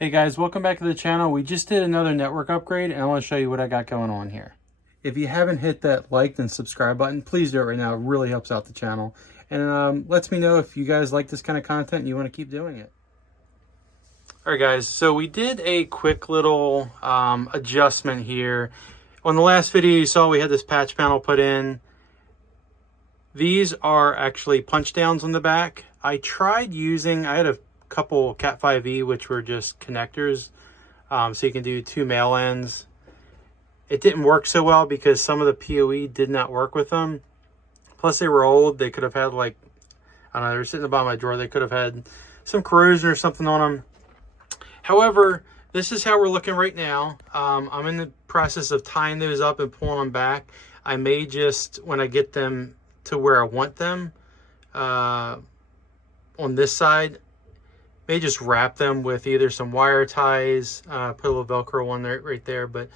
Hey guys, welcome back to the channel. We just did another network upgrade and I want to show you what I got going on here. If you haven't hit that like and subscribe button, please do it right now. It really helps out the channel and lets me know if you guys like this kind of content and you want to keep doing it. Alright guys, so we did a quick little adjustment here. On the last video you saw we had this patch panel put in. These are actually punch downs on the back. I had a couple Cat 5e which were just connectors, so you can do two male ends. It didn't work so well because some of the PoE did not work with them. Plus they were old. They could have had, like, I don't know, they were sitting in the bottom of my drawer. They could have had some corrosion or something on them. However, this is how we're looking right now. I'm in the process of tying those up and pulling them back. I may just, when I get them to where I want them on this side, may just wrap them with either some wire ties, put a little Velcro on there right there, but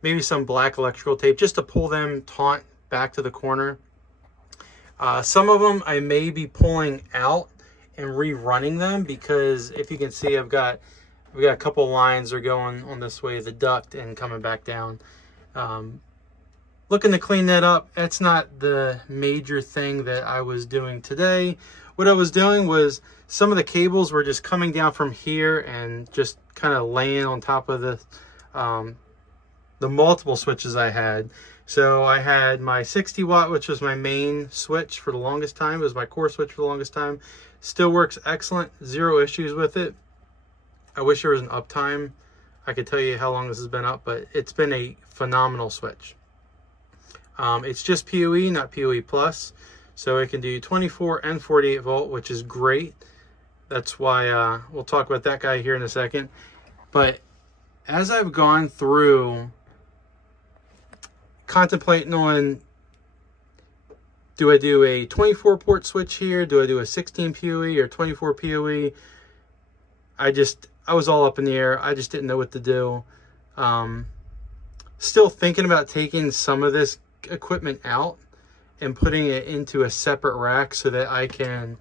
maybe some black electrical tape just to pull them taut back to the corner. Some of them I may be pulling out and rerunning them because if you can see, we got a couple lines that are going on this way, the duct, and coming back down. Looking to clean that up. That's not the major thing that I was doing today. What I was doing was some of the cables were just coming down from here and just kind of laying on top of the multiple switches I had. So I had my 60 watt, which was my main switch for the longest time. It was my core switch for the longest time. Still works excellent, zero issues with it. I wish there was an uptime. I could tell you how long this has been up, but it's been a phenomenal switch. It's just PoE, not PoE plus. So it can do 24 and 48 volt, which is great. That's why we'll talk about that guy here in a second. But as I've gone through contemplating on, do I do a 24 port switch here? Do I do a 16 PoE or 24 PoE? I was all up in the air. I just didn't know what to do. Still thinking about taking some of this equipment out and putting it into a separate rack so that I can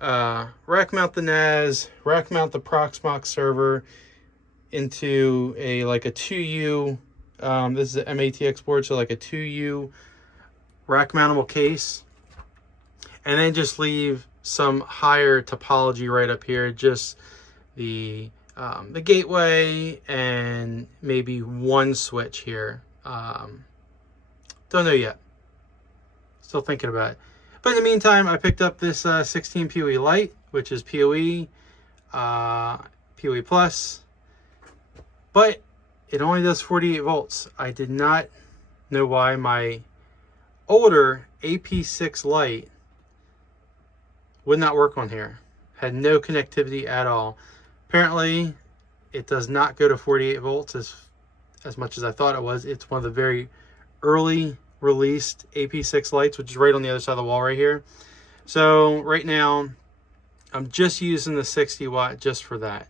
rack mount the NAS, rack mount the Proxmox server into a 2U, this is an MATX board, so like a 2U rack mountable case, and then just leave some higher topology right up here, just the gateway and maybe one switch here. Don't know yet. Still thinking about it. But in the meantime, I picked up this 16 PoE Lite, which is PoE, PoE plus, but it only does 48 volts. I did not know why my older AP6 Lite would not work on here. Had no connectivity at all. Apparently, it does not go to 48 volts as much as I thought it was. It's one of the very early released AP6 lights, which is right on the other side of the wall right here. So right now I'm just using the 60 watt just for that.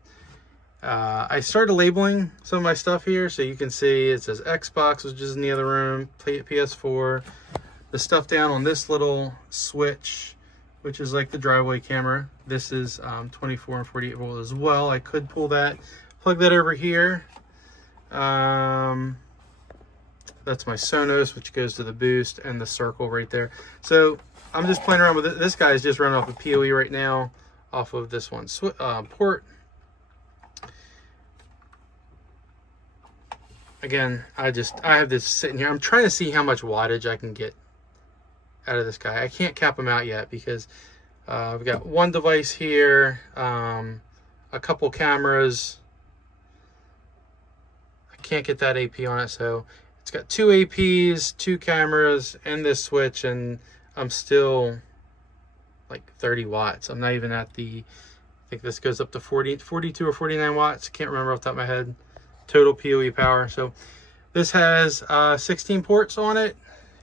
I started labeling some of my stuff here, so you can see it says Xbox, which is in the other room, PS4, the stuff down on this little switch, which is like the driveway camera. This is 24 and 48 volt as well. I could pull that, plug that over here. That's my Sonos, which goes to the boost, and the circle right there. So I'm just playing around with it. This guy's just running off of PoE right now, off of this one port. Again, I have this sitting here. I'm trying to see how much wattage I can get out of this guy. I can't cap him out yet because I've got one device here, a couple cameras. I can't get that AP on it, so it's got two APs, two cameras, and this switch, and I'm still like 30 watts. I'm not even at I think this goes up to 42 or 49 watts. Can't remember off the top of my head. Total PoE power. So this has 16 ports on it.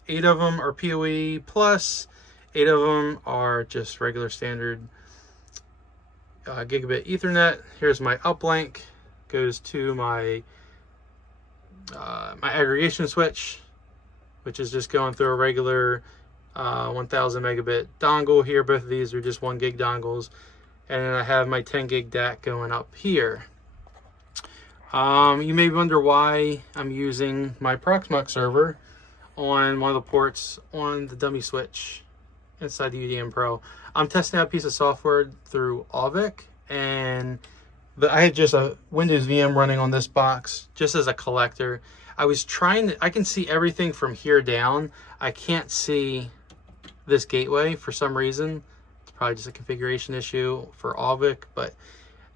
8 of them are PoE plus. 8 of them are just regular standard gigabit Ethernet. Here's my uplink. Goes to my my aggregation switch, which is just going through a regular 1000 megabit dongle here. Both of these are just 1 gig dongles. And then I have my 10 gig DAC going up here. You may wonder why I'm using my Proxmox server on one of the ports on the dummy switch inside the UDM Pro. I'm testing out a piece of software through Auvik, and I had just a Windows VM running on this box just as a collector. I was trying to, I can see everything from here down. I can't see this gateway for some reason. It's probably just a configuration issue for Auvik, but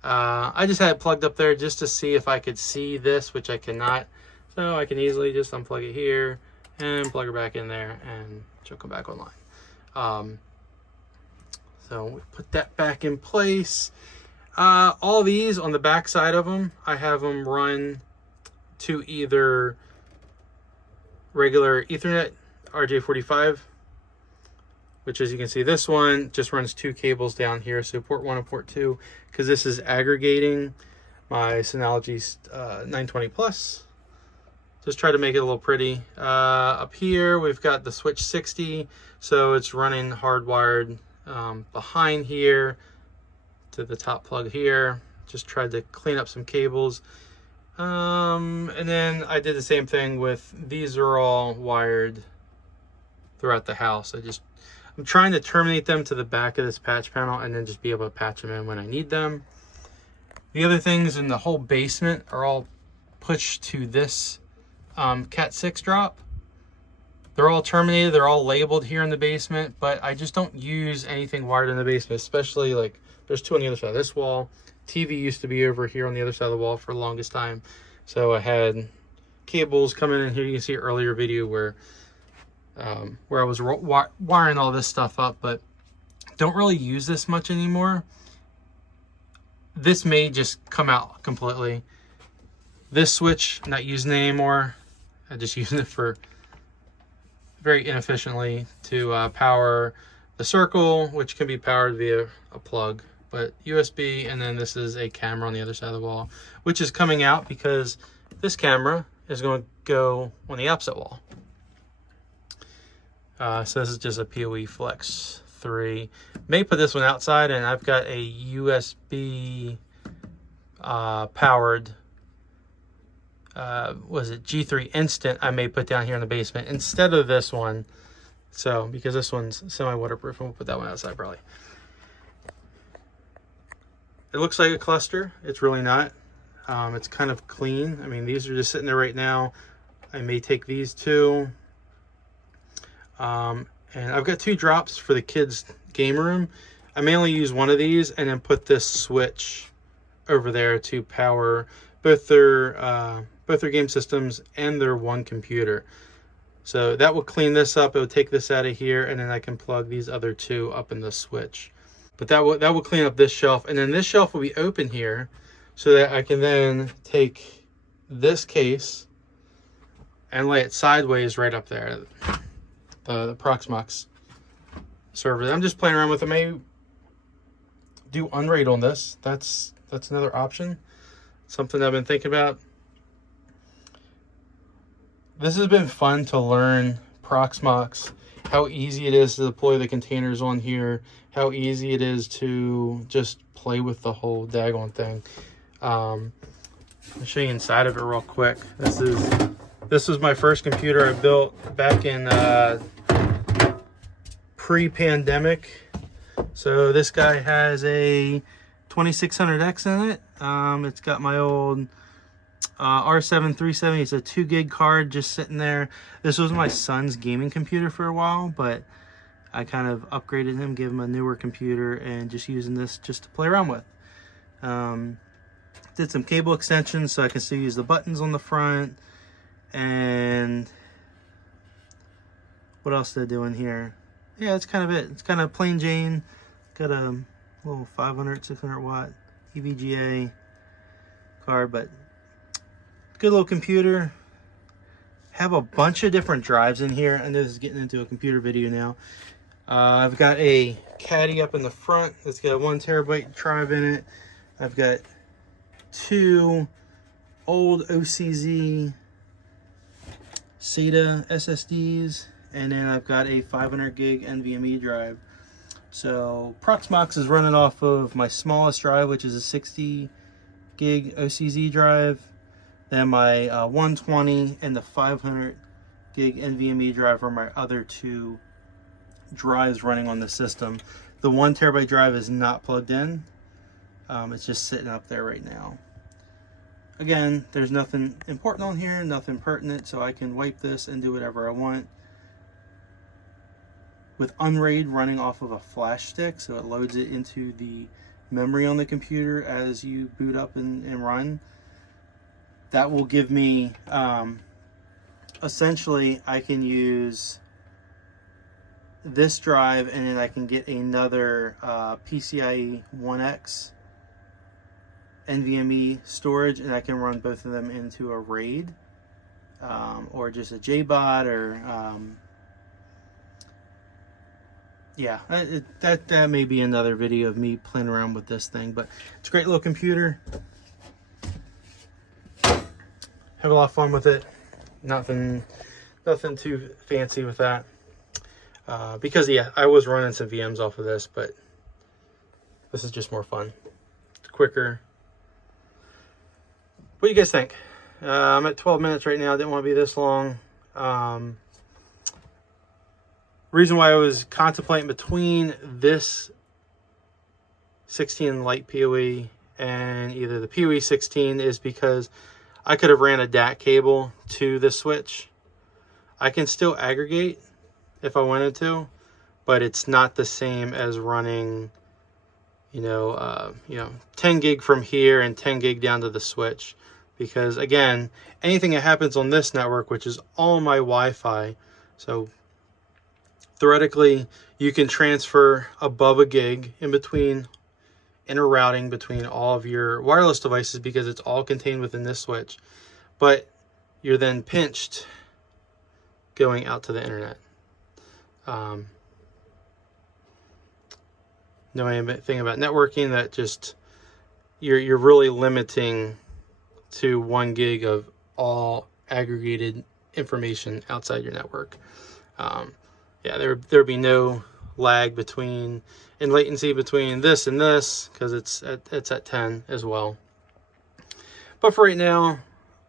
I just had it plugged up there just to see if I could see this, which I cannot. So I can easily just unplug it here and plug her back in there, and she'll come back online. So we put that back in place. All these on the back side of them, I have them run to either regular Ethernet RJ45, which, as you can see, this one just runs 2 cables down here, so port 1 and port 2, because this is aggregating my Synology 920 Plus. Just try to make it a little pretty. Up here, we've got the switch 60, so it's running hardwired behind here to the top plug here. Just tried to clean up some cables. And then I did the same thing with, these are all wired throughout the house. I'm trying to terminate them to the back of this patch panel and then just be able to patch them in when I need them. The other things in the whole basement are all pushed to this Cat 6 drop. They're all terminated, they're all labeled here in the basement, but I just don't use anything wired in the basement, especially like there's 2 on the other side of this wall. TV used to be over here on the other side of the wall for the longest time. So I had cables coming in here. You can see an earlier video where I was wiring all this stuff up, but don't really use this much anymore. This may just come out completely. This switch, not using it anymore. I'm just using it for very inefficiently to power the circle, which can be powered via a plug, but USB. And then this is a camera on the other side of the wall, which is coming out because this camera is going to go on the opposite wall. So this is just a PoE Flex 3. May put this one outside, and I've got a USB powered was it G3 Instant I may put down here in the basement instead of this one. So because this one's semi-waterproof, and we'll put that one outside probably. It looks like a cluster. It's really not. It's kind of clean. I mean, these are just sitting there right now. I may take these 2. And I've got 2 drops for the kids' game room. I may only use one of these and then put this switch over there to power both their game systems and their one computer. So that will clean this up. It will take this out of here, and then I can plug these other 2 up in the switch. But that will clean up this shelf, and then this shelf will be open here, so that I can then take this case and lay it sideways right up there. The Proxmox server. I'm just playing around with it. I may do unraid on this. That's another option. Something I've been thinking about. This has been fun to learn Proxmox, how easy it is to deploy the containers on here, how easy it is to just play with the whole daggone thing. I'll show you inside of it real quick. This was my first computer I built back in pre-pandemic. So this guy has a 2600X in it. It's got my old R7 370. It's a 2 gig card just sitting there. This was my son's gaming computer for a while, but I kind of upgraded him, gave him a newer computer, and just using this just to play around with. Did some cable extensions so I can still use the buttons on the front. And what else did I do in here? Yeah, that's kind of it. It's kind of plain Jane. Got a little 500, 600 watt EVGA card, but good little computer. Have a bunch of different drives in here. I know this is getting into a computer video now. I've got a caddy up in the front that's got a 1 terabyte drive in it. I've got 2 old OCZ SATA SSDs, and then I've got a 500 gig NVMe drive. So Proxmox is running off of my smallest drive, which is a 60 gig OCZ drive. Then my 120 and the 500 gig NVMe drive are my other two drives running on the system. The 1 terabyte drive is not plugged in. It's just sitting up there right now. Again, there's nothing important on here, nothing pertinent, so I can wipe this and do whatever I want. With Unraid running off of a flash stick, so it loads it into the memory on the computer as you boot up and run. That will give me, essentially, I can use this drive and then I can get another PCIe 1X NVMe storage, and I can run both of them into a RAID or just a JBOD, or yeah, that may be another video of me playing around with this thing, but it's a great little computer. Have a lot of fun with it. Nothing too fancy with that. Because yeah, I was running some VMs off of this, but this is just more fun. It's quicker. What do you guys think? I'm at 12 minutes right now. I didn't want to be this long. Reason why I was contemplating between this 16 Lite PoE and either the PoE 16 is because I could have ran a DAC cable to the switch. I can still aggregate if I wanted to, but it's not the same as running, 10 gig from here and 10 gig down to the switch. Because again, anything that happens on this network, which is all my Wi-Fi, so theoretically you can transfer above a gig in between interrouting between all of your wireless devices because it's all contained within this switch, but you're then pinched going out to the internet. Know anything about networking, that just you're really limiting to 1 gig of all aggregated information outside your network. Yeah, there'd be no lag between and latency between this and this because it's at 10 as well. But for right now,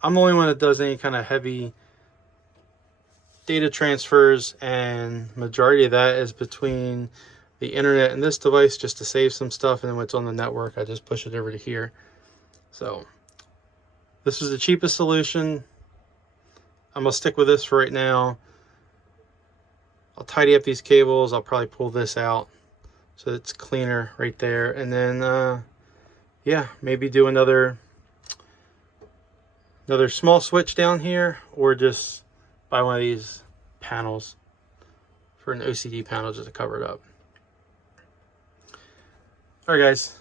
I'm the only one that does any kind of heavy data transfers, and majority of that is between the internet and this device just to save some stuff, and then when it's on the network I just push it over to here. So this was the cheapest solution. I'm gonna stick with this for right now. I'll tidy up these cables. I'll probably pull this out so it's cleaner right there, and then yeah, maybe do another small switch down here, or just buy one of these panels for an OCD panel just to cover it up. All right, guys,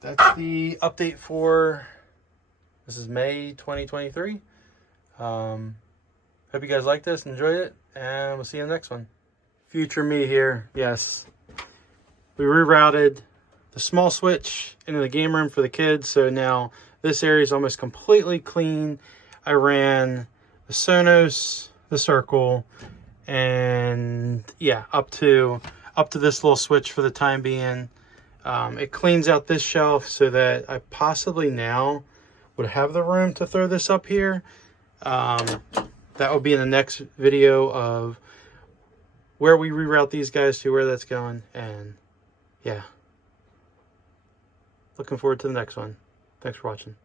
that's the update for, this is May 2023. Hope you guys like this, enjoyed it, and we'll see you in the next one. Future me here. Yes, we rerouted the small switch into the game room for the kids, so now this area is almost completely clean. I ran the Sonos, the Circle, and yeah, up to this little switch for the time being. It cleans out this shelf so that I possibly now would have the room to throw this up here. That will be in the next video of where we reroute these guys to, where that's going, and yeah, looking forward to the next one. Thanks for watching.